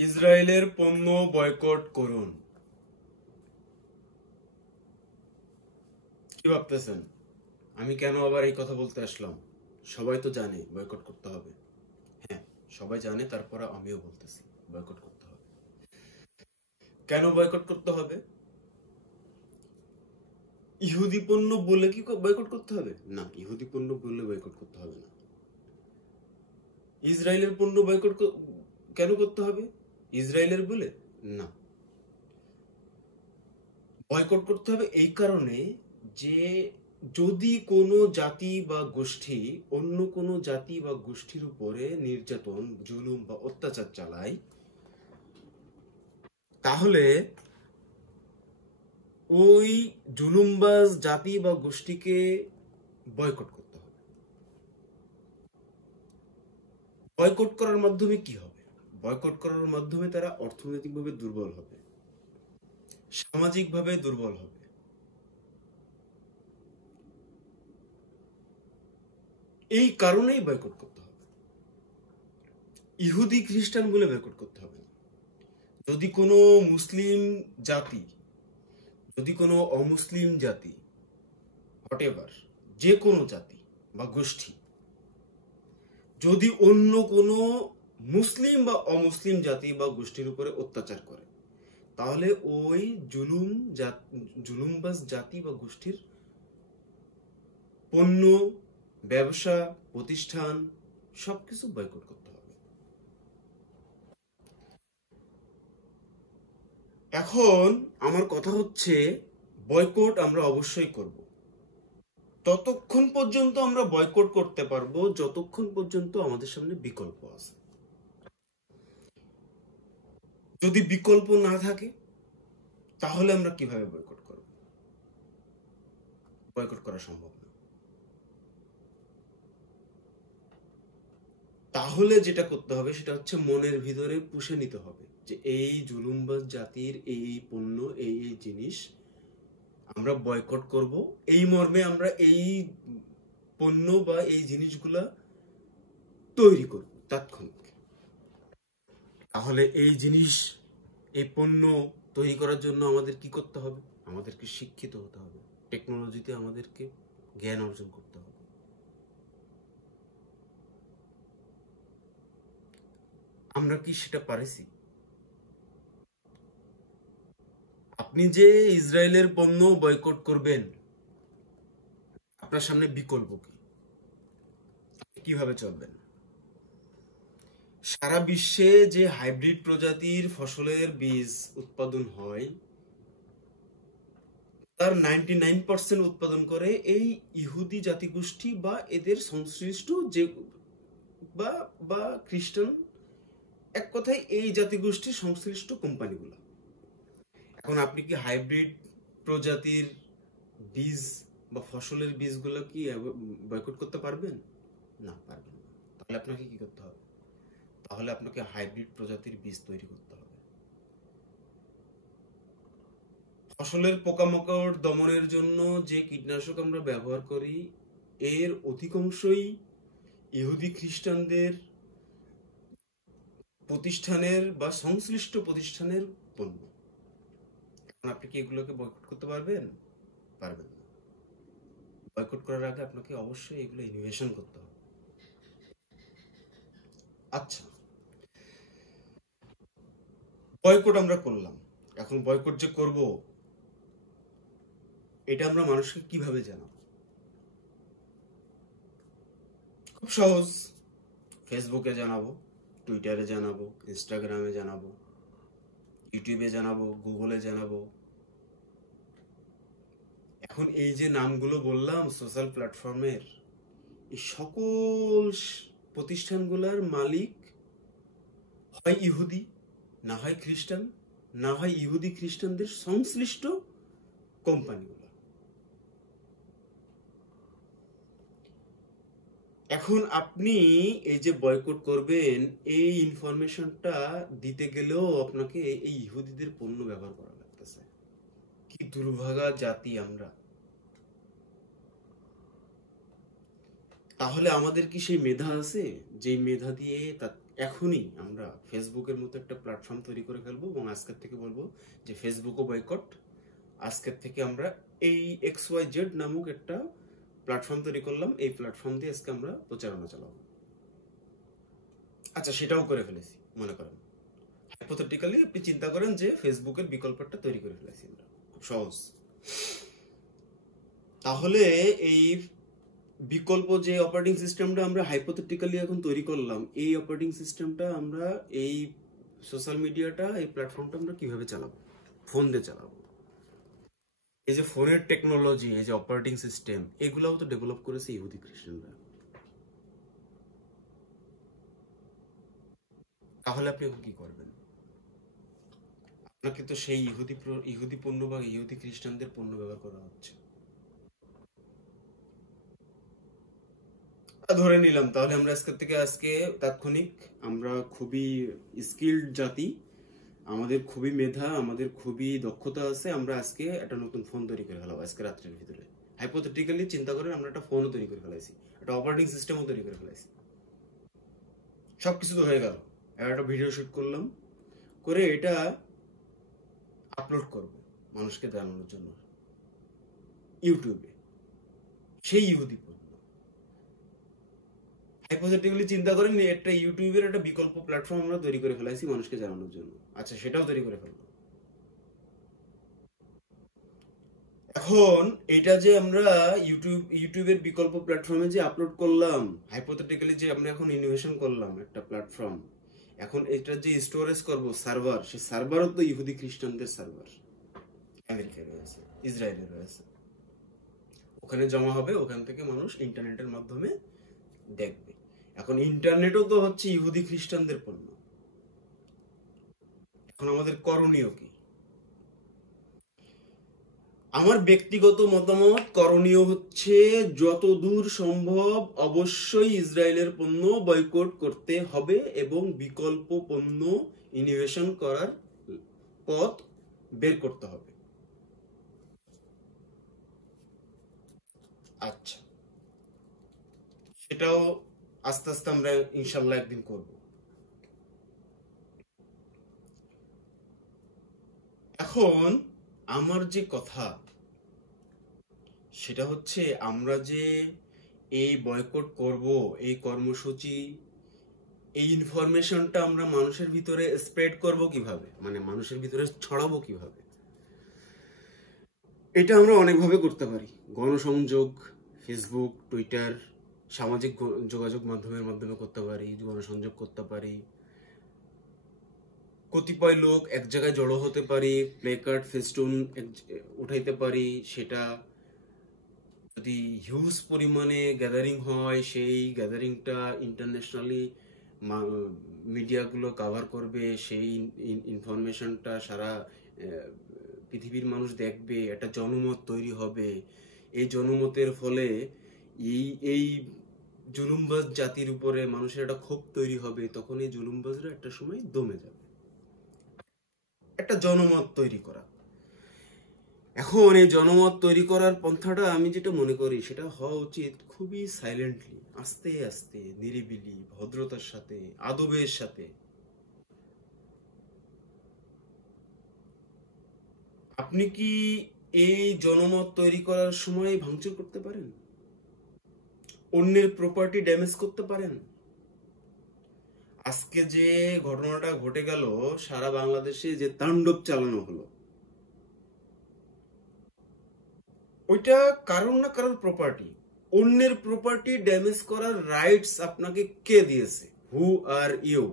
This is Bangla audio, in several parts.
ইসরায়েলের পণ্য বয়কট করুন। কি ভাবতেছেন আমি কেন আবার এই কথা বলতে আসলাম? সবাই তো জানে বয়কট করতে হবে। হ্যাঁ, সবাই জানে, তারপরে আমিও বলতেছি বয়কট করতে হবে। কেন বয়কট করতে হবে? ইহুদি পণ্য বলে কি বয়কট করতে হবে? না, ইহুদি পণ্য বললে বয়কট করতে হবে না। ইসরায়েলের পণ্য বয়কট কেন করতে হবে? ইসরায়েলের বলে না, বয়কট করতে হবে এই কারণে যে যদি কোনো জাতি বা গোষ্ঠী অন্য কোনো জাতি বা গোষ্ঠীর উপরে নির্যাতন, জুলুম বা অত্যাচার চালায়, তাহলে ওই জুলুমবাজ জাতি বা গোষ্ঠীকে বয়কট করতে হবে। বয়কট করার মাধ্যমে কি হবে? বয়কট করার মাধ্যমে তারা অর্থনৈতিকভাবে দুর্বল হবে, সামাজিকভাবে দুর্বল হবে। এই কারণেই বয়কট করতে হবে। ইহুদি খ্রিস্টান বলে বয়কট করতে হবে না। যদি কোনো মুসলিম জাতি, যদি কোনো অমুসলিম জাতি, হোয়াটএভার, যে কোনো জাতি বা গোষ্ঠী যদি অন্য কোনো মুসলিম বা অমুসলিম জাতি বা গোষ্ঠীর উপরে অত্যাচার করে, তাহলে ওই জুলুমবাজ জাতি বা গোষ্ঠীর পণ্য, ব্যবসা, প্রতিষ্ঠান সবকিছু বয়কট করতে হবে। এখন আমার কথা হচ্ছে, বয়কট আমরা অবশ্যই করব। ততক্ষণ পর্যন্ত আমরা বয়কট করতে পারবো যতক্ষণ পর্যন্ত আমাদের সামনে বিকল্প আছে। যদি বিকল্প না থাকে তাহলে আমরা কিভাবে বয়কট করব? বয়কট করা সম্ভব না। তাহলে যেটা করতে হবে সেটা হচ্ছে মনের ভিতরে পুষে নিতে হবে যে এই জুলুমবাজ জাতির এই পণ্য, এই জিনিস আমরা বয়কট করব। এই মর্মে আমরা এই পণ্য বা এই জিনিসগুলা তৈরি করব তাৎক্ষণিক। তাহলে এই জিনিস, এই পণ্য তৈরি করার জন্য আমাদের কি করতে হবে? আমাদেরকে শিক্ষিত হতে হবে, টেকনোলজিতে আমাদেরকে জ্ঞান অর্জন করতে হবে। আমরা কি সেটা পারেছি? আপনি যে ইসরায়েলের পণ্য বয়কট করবেন, আপনার সামনে বিকল্প কি? কিভাবে চলবেন? সারা বিশ্বে যে হাইব্রিড প্রজাতির ফসলের বীজ উৎপাদন হয়, তার 99% উৎপাদন করে এই ইহুদি জাতিগোষ্ঠী বা এদের সংশ্লিষ্ট যে বা বা খ্রিস্টান, এক কথায় এই জাতিগোষ্ঠীর সংশ্লিষ্ট কোম্পানিগুলো। এখন আপনি কি হাইব্রিড প্রজাতির বীজ বা ফসলের বীজগুলো কি বয়কট করতে পারবেন? না, পারবেন না। তাহলে আপনাকে কি করতে হবে? তাহলে আপনাকে হাইব্রিড প্রজাতির বীজ তৈরি করতে হবে। ফসলের পোকামাকড় দমনের জন্য যে কীটনাশক আমরা ব্যবহার করি, এর অধিকাংশই ইহুদি খ্রিস্টানদের প্রতিষ্ঠানের বা সংশ্লিষ্ট প্রতিষ্ঠানের পণ্য। এখন আপনি কি এগুলোকে বয়কট করতে পারবেন? পারবেন না। বয়কট করার আগে আপনাকে অবশ্যই এগুলো ইনোভেশন করতে হবে। আচ্ছা, বয়কট আমরা করলাম, এখন বয়কট যে করব এটা আমরা মানুষকে কিভাবে জানাবো? খুব সহজ। ফেসবুকে জানাবো, টুইটারে জানাবো, ইনস্টাগ্রামে জানাবো, ইউটিউবে জানাবো, গুগলে জানাবো। এখন এই যে নামগুলো বললাম সোশ্যাল প্ল্যাটফর্মের, এই সকল প্রতিষ্ঠানগুলোর মালিক হয় ইহুদি, না হয় খ্রিস্টান, না হয় ইহুদি খ্রিস্টানদের সংশ্লিষ্ট কোম্পানিগুলো। এখন আপনি এই যে বয়কট করবেন, এই ইনফরমেশনটা দিতে গেলেও আপনাকে এই ইহুদিদের পণ্য ব্যবহার করা লাগতেছে। কি দুর্ভাগা জাতি আমরা! তাহলে আমাদের কি সেই মেধা আছে যে মেধা দিয়ে এখনই আমরা ফেসবুকের মতো একটা প্ল্যাটফর্ম তৈরি করে ফেলবো এবং আজকের থেকে বলবো যে ফেসবুকও বয়কট। আজকের থেকে আমরা এই XYZ নামক একটা প্ল্যাটফর্ম তৈরি করলাম, এই প্ল্যাটফর্ম দিয়ে আজকে আমরা প্রচারণা চালাবো। আচ্ছা, সেটাও করে ফেলেছি মনে করেন, হাইপোথেটিক্যালি আপনি চিন্তা করেন যে ফেসবুকের বিকল্পটা তৈরি করে ফেলেছি আমরা, খুব সহজ। তাহলে এই বিকল্প যে অপারেটিং সিস্টেমটা আমরা হাইপোথেটিক্যালি এখন তৈরি করলাম, এই অপারেটিং সিস্টেমটা আমরা এই সোশ্যাল মিডিয়াটা, এই প্ল্যাটফর্মটা আমরা কিভাবে চালাবো? ফোন দিয়ে চালাবো। এই যে ফোনের টেকনোলজি, এই যে অপারেটিং সিস্টেম, এগুলোও তো ডেভেলপ করেছে ইহুদি খ্রিস্টানরা। তাহলে আপনি এখন কি করবেন? আপনাকে তো সেই ইহুদি পণ্য বা ইহুদি খ্রিস্টানদের পণ্য ব্যবহার করা হচ্ছে। ধরে নিলাম তাহলে আমরা আজকে তাৎক্ষণিক, আমরা খুবই স্কিল্ড জাতি, আমাদের খুবই মেধা, আমাদের খুবই দক্ষতা আছে, আমরা আজকে একটা নতুন ফোন তৈরি করে ফেলাবো আজকে রাত্রের ভিতরে। হাইপোথেটিক্যালি চিন্তা করেন আমরা একটা ফোনও তৈরি করে ফেলাইছি, একটা অপারেটিং সিস্টেমও তৈরি করে ফেলাইছি, সবকিছু তো হয়ে গেল। একটা ভিডিও শুট করলাম, করে এটা আপলোড করব মানুষকে জানানোর জন্য ইউটিউবে, সেই ইহুদি পণ্য। হাইপোথেটিক্যালি চিন্তা করেন একটা ইউটিউবের একটা বিকল্প প্ল্যাটফর্ম আমরা তৈরি করে ফেলাইছি মানুষকে জানানোর জন্য। আচ্ছা, সেটাও তৈরি করে ফেলবো। এখন এটা যে আমরা ইউটিউবের বিকল্প প্ল্যাটফর্মে যে আপলোড করলাম, হাইপোথেটিক্যালি যে আমরা এখন ইনোভেশন করলাম একটা প্ল্যাটফর্ম, এখন এটা যে স্টোরেজ করব সার্ভার, সেই সার্ভারও তো ইহুদি খ্রিস্টানদের সার্ভার, আমেরিকায় রয়েছে, ইসরায়েলে রয়েছে, ওখানে জমা হবে, ওখান থেকে মানুষ ইন্টারনেটের মাধ্যমে দেখবে। এখন ইন্টারনেটও তো হচ্ছে ইহুদি খ্রিস্টানদের পণ্য। এখন আমাদের করণীয় কি? আমার ব্যক্তিগত মতামত, করণীয় হচ্ছে যতদূর সম্ভব অবশ্যই ইসরায়েলের পণ্য বয়কট করতে হবে এবং বিকল্প পণ্য ইনোভেশন করার পথ বের করতে হবে। আচ্ছা, সেটাও আস্তে আস্তে আমরা ইনশাল্লাহ একদিন করব। এখন আমার যে কথা সেটা হচ্ছে, আমরা যে এই বয়কট করব, এই কর্মসূচি, এই ইনফরমেশনটা আমরা মানুষের ভিতরে স্প্রেড করব কিভাবে, মানে মানুষের ভিতরে ছড়াবো কিভাবে? এটা আমরা অনেকভাবে করতে পারি। গণসংযোগ, ফেসবুক, টুইটার, সামাজিক যোগাযোগ মাধ্যমের মাধ্যমে করতে পারি, গণসংযোগ করতে পারি, কতিপয় লোক এক জায়গায় জড়ো হতে পারি, প্লে কার্ড, ফেস্টুন উঠাইতে পারি, সেটা যদি হিউজ পরিমাণে গ্যাদারিং হয়, সেই গ্যাদারিংটা ইন্টারন্যাশনালি মিডিয়াগুলো কাভার করবে, সেই ইনফরমেশনটা সারা পৃথিবীর মানুষ দেখবে, একটা জনমত তৈরি হবে। এই জনমতের ফলে এই এই জুলুমবাজ জাতির উপরে মানুষের একটা ক্ষোভ তৈরি হবে, তখন এই জুলুমবাজরা একটা সময় দমে যাবে। একটা জনমত তৈরি করা। এখন এই জনমত তৈরি করার পন্থাটা আমি যেটা মনে করি সেটা হওয়া উচিত খুবই সাইলেন্টলি, আস্তে আস্তে, নিরিবিলি, ভদ্রতার সাথে, আদবের সাথে। আপনি কি এই জনমত তৈরি করার সময় ভাঙচুর করতে পারেন? অন্যের প্রপার্টি ড্যামেজ করতে পারেন? আজকে যে ঘটনাটা ঘটে গেল, সারা বাংলাদেশে যে তাণ্ডব চালানো হলো, ওইটা কারোর না কারোর প্রপার্টি। অন্যের প্রপার্টি ড্যামেজ করার রাইটস আপনাকে কে দিয়েছে? হু আর ইউ?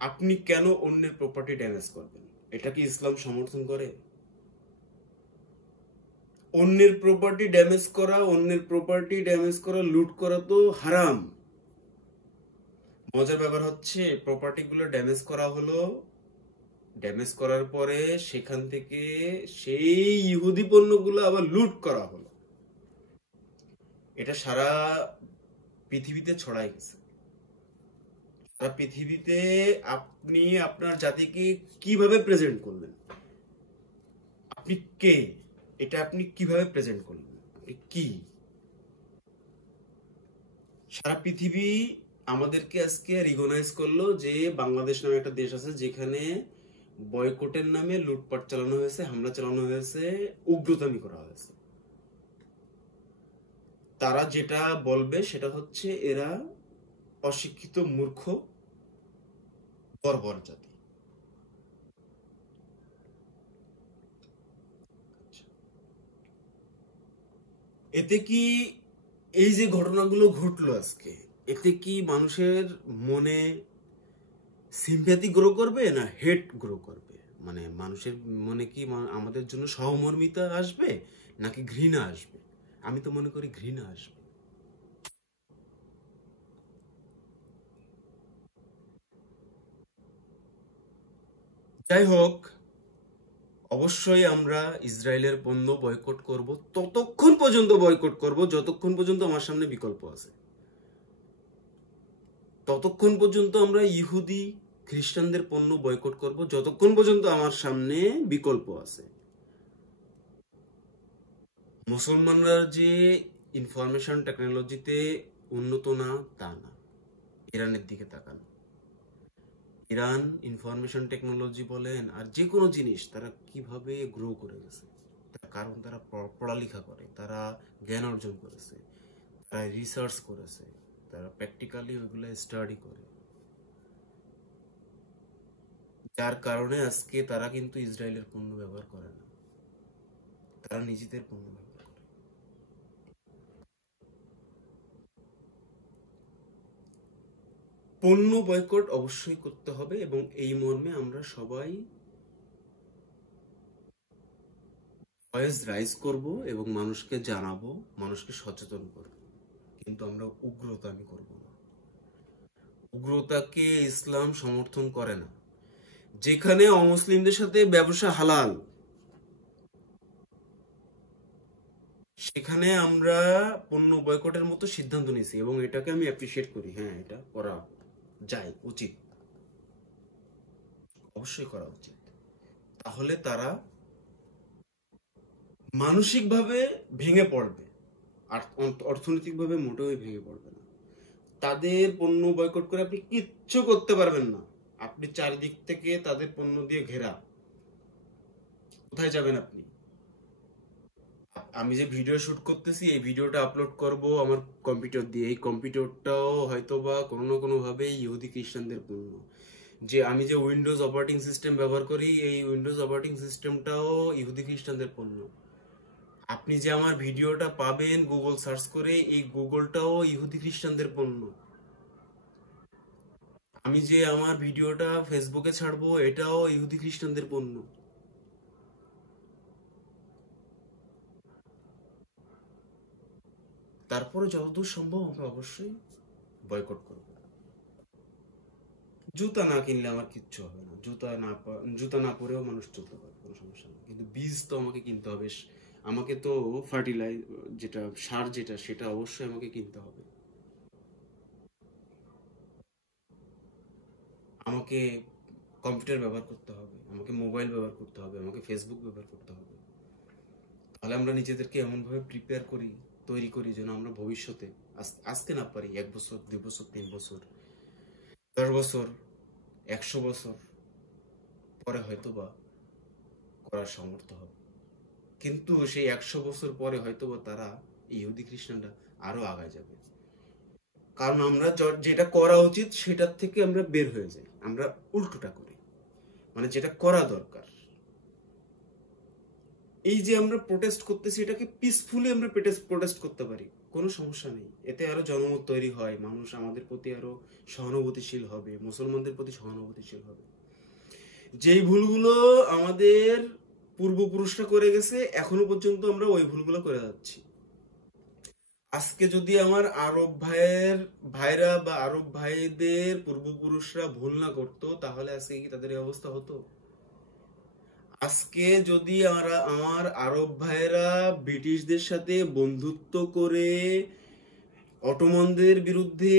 আপনি কেন অন্যের প্রপার্টি ড্যামেজ করবেন? এটা কি ইসলাম সমর্থন করে? অন্যের প্রপার্টি ড্যামেজ করা, লুট করা তো হারাম। মজার ব্যাপার হচ্ছে, প্রপার্টিগুলো ড্যামেজ করা হলো, ড্যামেজ করার পরে সেখান থেকে সেই ইহুদি পণ্যগুলো আবার লুট করা হলো। এটা সারা পৃথিবীতে ছড়াই গেছে। সারা পৃথিবীতে আপনি আপনার জাতিকে কিভাবে প্রেজেন্ট করলেন? আপনি কে? এটা আপনি কিভাবে প্রেজেন্ট করলেন? কি? সারা পৃথিবী আমাদেরকে আজকে রিকগনাইজ করলো যে বাংলাদেশ নামে একটা দেশ আছে যেখানে বয়কটের নামে লুটপাট চালানো হয়েছে, হামলা চালানো হয়েছে, উগ্রতামি করা হয়েছে। তারা যেটা বলবে সেটা হচ্ছে এরা অশিক্ষিত, মূর্খ, বর্বর জাতি। এতে কি এই যে ঘটনাগুলো ঘটলো আজকে, এতে কি মানুষের মনে সিম্প্যাথি গ্রো করবে না হেট গ্রো করবে? মানে মানুষের মনে কি আমাদের জন্য সহমর্মিতা আসবে নাকি ঘৃণা আসবে? আমি তো মনে করি ঘৃণা আসবে। যাই হোক, অবশ্যই আমরা ইসরায়েলের পণ্য বয়কট করব, ততক্ষণ পর্যন্ত বয়কট করব যতক্ষণ পর্যন্ত আমার সামনে বিকল্প আছে। ততক্ষণ পর্যন্ত আমরা ইহুদি খ্রিস্টানদের পণ্য বয়কট করব যতক্ষণ পর্যন্ত আমার সামনে বিকল্প আছে। মুসলমানরা যে ইনফরমেশন টেকনোলজিতে উন্নত না তা না। ইরানের দিকে তাকান, ইরান ইনফরমেশন টেকনোলজি বলেন আর যে কোনো জিনিস তারা কিভাবে গ্রো করে গেছে, তার কারণ তারা পড়ালেখা করে, তারা জ্ঞান অর্জন করেছে, তারা রিসার্চ করেছে, তারা প্র্যাকটিক্যালি ওইগুলো স্টাডি করে, যার কারণে আজকে তারা কিন্তু ইসরায়েলের পণ্য ব্যবহার করে না, তারা নিজেদের পণ্য ব্যবহার করে। পণ্য বয়কট অবশ্যই করতে হবে এবং এই মর্মে আমরা সবাই ভয়েস রাইজ করব এবং মানুষকে জানাবো, মানুষকে সচেতন করব। কিন্তু আমরা উগ্রতামি করব না। উগ্রতাকে ইসলাম সমর্থন করে না। যেখানে অমুসলিমদের সাথে ব্যবসা হালাল, সেখানে আমরা পণ্য বয়কটের মতো সিদ্ধান্ত নিয়েছি এবং এটাকে আমি অ্যাপ্রিসিয়েট করি। হ্যাঁ, এটা করা যায়, উচিত, অবশ্যই করা উচিত। তাহলে তারা মানসিকভাবে ভেঙে পড়বে আর অর্থনৈতিকভাবে মোটেও ভেঙে পড়বে না। তাদের পণ্য বয়কট করে আপনি কিচ্ছু করতে পারবেন না। আপনি চারিদিক থেকে তাদের পণ্য দিয়ে ঘেরা, কোথায় যাবেন আপনি? আমি যে ভিডিও শুট করতেছি, এই ভিডিওটা আপলোড করব আমার কম্পিউটার দিয়ে। এই কম্পিউটারটাও হয়তো বা কোনো না কোনো ভাবে ইহুদি খ্রিস্টানদের পণ্য। যে আমি যে উইন্ডোজ অপারেটিং সিস্টেম ব্যবহার করি, এই উইন্ডোজ অপারেটিং সিস্টেমটাও ইহুদি খ্রিস্টানদের পণ্য। আপনি যে আমার ভিডিওটা পাবেন গুগল সার্চ করে, এই গুগলটাও ইহুদি খ্রিস্টানদের পণ্য। আমি যে আমার ভিডিওটা ফেসবুকে ছাড়বো, এটাও ইহুদি খ্রিস্টানদের পণ্য। তারপরে যতদূর সম্ভব আমরা অবশ্যই বয়কট করব। জুতা না কিনলে আমার কিচ্ছু হবে না, জুতা না পরেও মানুষ চলতে পারবে, কোনো সমস্যা নেই। কিন্তু বীজ তো আমাকে কিনতে হবে, আমাকে তো যেটা সার যেটা সেটা অবশ্যই আমাকে কিনতে হবে। আমাকে কম্পিউটার ব্যবহার করতে হবে, আমাকে মোবাইল ব্যবহার করতে হবে, আমাকে ফেসবুক ব্যবহার করতে হবে। তাহলে আমরা নিজেদেরকে এমনভাবে প্রিপেয়ার করি, তৈরি করি যেন আমরা ভবিষ্যতে আসতে না পারি 1 বছর, 2 বছর, 3 বছর, 10 বছর, 100 বছর পরে হয়তো বা করার সামর্থ্য হবে। কিন্তু সেই 100 বছর পরে হয়তো বা তারা ইহুদি খ্রিস্টানরা আরো আগায় যাবে। কারণ আমরা যেটা করা উচিত সেটার থেকে আমরা বের হয়ে যাই, আমরা উল্টোটা করি, মানে যেটা করা দরকার। এই যে আমরা প্রোটেস্ট করতেছি, এটাকে পিসফুলি আমরা প্রোটেস্ট করতে পারি, কোনো সমস্যা নেই। এতে আরো জনমত তৈরি হয়, মানুষ আমাদের প্রতি আরো সহানুভূতিশীল হবে, মুসলমানদের প্রতি সহানুভূতিশীল হবে। যেই ভুলগুলো আমাদের পূর্বপুরুষরা করে গেছে, এখনো পর্যন্ত আমরা ওই ভুলগুলো করে যাচ্ছি। আজকে যদি আমার আরব ভাইরা বা আরব ভাইদের পূর্বপুরুষরা ভুল না করতো, তাহলে আজকে কি তাদের এই অবস্থা হতো? আজকে যদি আমার আরব ভাইয়েরা ব্রিটিশদের সাথে বন্ধুত্ব করে অটোমানদের বিরুদ্ধে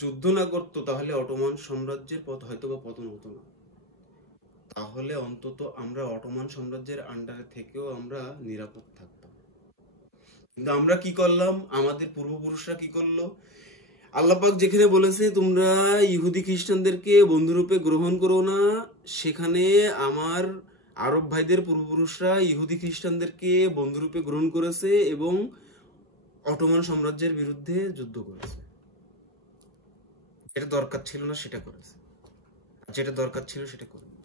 যুদ্ধ না করতো, তাহলে অটোমান সাম্রাজ্যের হয়তো বা পতন হতো না। তাহলে অন্তত আমরা অটোমান সাম্রাজ্যের আন্ডারে থেকেও আমরা নিরাপদ থাকতাম। কিন্তু আমরা কি করলাম, আমাদের পূর্বপুরুষরা কি করলো, আল্লাহ পাক যেখানে বলেছে তোমরা ইহুদি খ্রিস্টানদেরকে বন্ধুরূপে গ্রহণ করো না, সেখানে আমার আরব ভাইদের পূর্বপুরুষরা ইহুদি খ্রিস্টানদেরকে বন্ধুরূপে গ্রহণ করেছে এবং অটোমান সাম্রাজ্যের বিরুদ্ধে যুদ্ধ করেছে। যেটা দরকার ছিল না সেটা করেছে, আর যেটা দরকার ছিল সেটা করেনি।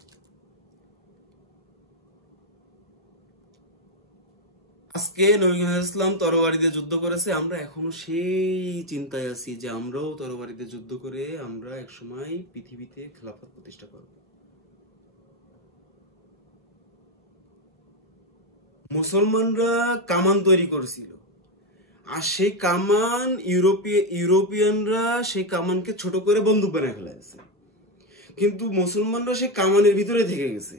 আজকে নবী মুহাম্মদ ইসলাম তরবারিতে যুদ্ধ করেছে, আমরা এখনো সেই চিন্তায় আছি যে আমরাও তরবারিতে যুদ্ধ করে আমরা একসময় পৃথিবীতে খেলাফত প্রতিষ্ঠা করব। মুসলমানরা কামান তৈরি করেছিল, আর সেই কামান ইউরোপিয়ানরা সেই কামানকে ছোট করে বন্দুক বানায় ফেলেছে, কিন্তু মুসলমানরা সেই কামানের ভিতরে থেকে গেছে।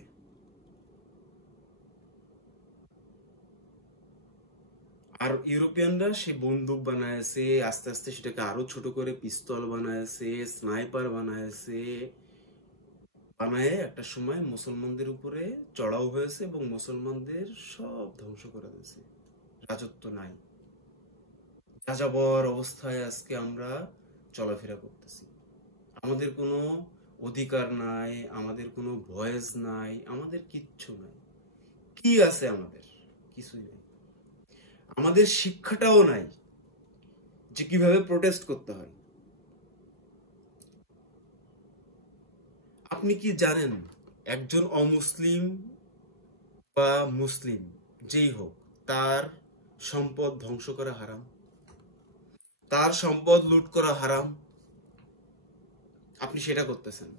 আর ইউরোপিয়ানরা সে বন্দুক বানায়ছে, আস্তে আস্তে সেটাকে আরো ছোট করে পিস্তল বানায়ছে, স্নাইপার বানায়ছে, বানায় একটা সময় মুসলমানদের উপরে চড়াও হয়েছে এবং মুসলমানদের সব ধ্বংস করে দিয়েছে। রাজত্ব নাই, যাযাবর অবস্থায় আজকে আমরা চলাফেরা করতেছি। আমাদের কোনো অধিকার নাই, আমাদের কোনো ভয়েস নাই, আমাদের কিচ্ছু নাই। কি আছে আমাদের? কিছুই নাই। আমাদের শিক্ষাটাও নাই যে কিভাবে প্রোটেস্ট করতে হয়। আপনি কি জানেন একজন অমুসলিম বা মুসলিম যেই হোক, তার সম্পদ ধ্বংস করা হারাম, তার সম্পদ লুট করা হারাম। আপনি সেটা করতেছেন।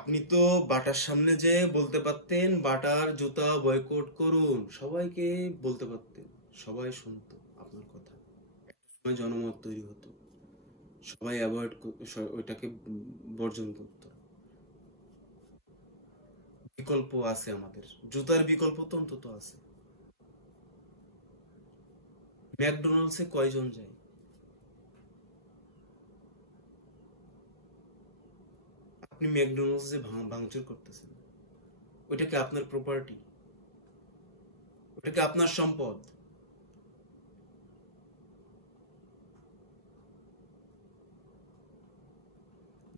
আপনি তো বাটার সামনে যে বলতে পারতেন বাটার জুতা বয়কট করুন, সবাইকে বলতে পারতেন, সবাই শুনতো আপনার কথা, সময় জনমত তৈরি হতো, সবাই অ্যাভয়েড ওইটাকে বর্জন করত। বিকল্প আছে আমাদের, জুতার বিকল্প তো অন্তত আছে। ম্যাকডোনাল্ডসে কয়জন যায়? আপনি ম্যাকডোনাল্ডস যে ভাঙচুর করতেছেন, ওইটাকে আপনার প্রপার্টি, ওটাকে আপনার সম্পদ।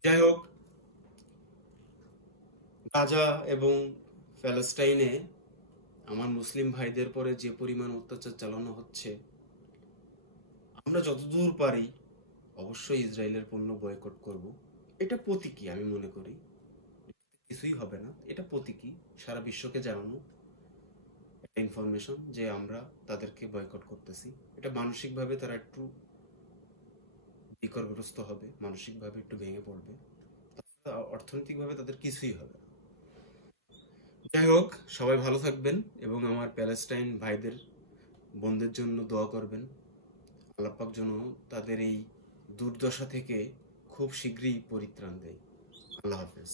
যাই হোক, গাজা এবং প্যালেস্টাইনে আমার মুসলিম ভাইদের পরে যে পরিমাণ অত্যাচার চালানো হচ্ছে, আমরা যতদূর পারি অবশ্যই ইসরায়েলের পণ্য বয়কট করব। এটা প্রতীকী, আমি মনে করি কিছুই হবে না, এটা প্রতীকী, সারা বিশ্বকে জানানো একটা ইনফরমেশন যে আমরা তাদেরকে বয়কট করতেছি। এটা মানসিকভাবে তারা একটু বিকরগ্রস্ত হবে, মানসিকভাবে একটু ভেঙে পড়বে, অর্থনৈতিকভাবে তাদের কিছুই হবে না। যাই হোক, সবাই ভালো থাকবেন এবং আমার প্যালেস্টাইন ভাইদের বোনদের জন্য দোয়া করবেন। আল্লাহ পাক যেন তাদের এই দুর্দশা থেকে খুব শীঘ্রই পরিত্রাণ দেয়। আল্লাহ হাফেজ।